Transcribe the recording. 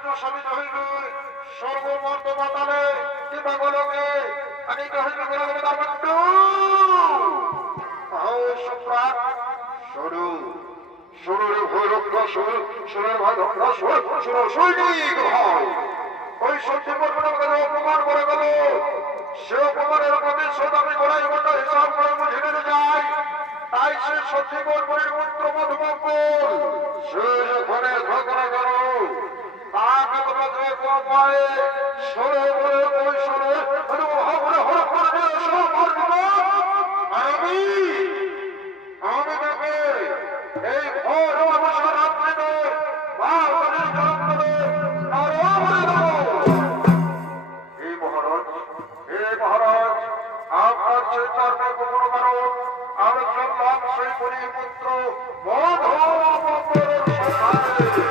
সাবিত হইবে সর্বমর্ত পাতালে কিংবা গোলকে আনিতে হইবে গোলকে দাবট্ট সম্রাট শুরু শুরুর ভৈরক্ষ সুর সুরের ভৈরক্ষ সুর সুর সৈনিক ভাই ওই সত্যি করবেন আমাকে অপমান করে গেল সে অপমানের প্রতিশোধ আমি গোড়াই গোটা হিসাব করে বুঝে নিতে যাই তাই সে সত্যি করবেন পুত্র মধুমঙ্গল সে যেখানে ঝগড়া করো তাকে তোমাকে পায়ে সরে বলে ওই সরে হরে করে আমি তাকে এই ভোর অবসর রাত্রিতে বাহাদুরের জন্মে এই মহারাজ আপনার সেই কর্মে কোনো কারণ আমি চললাম সেই পুত্র মধুমঙ্গলের সন্ধানে শুরু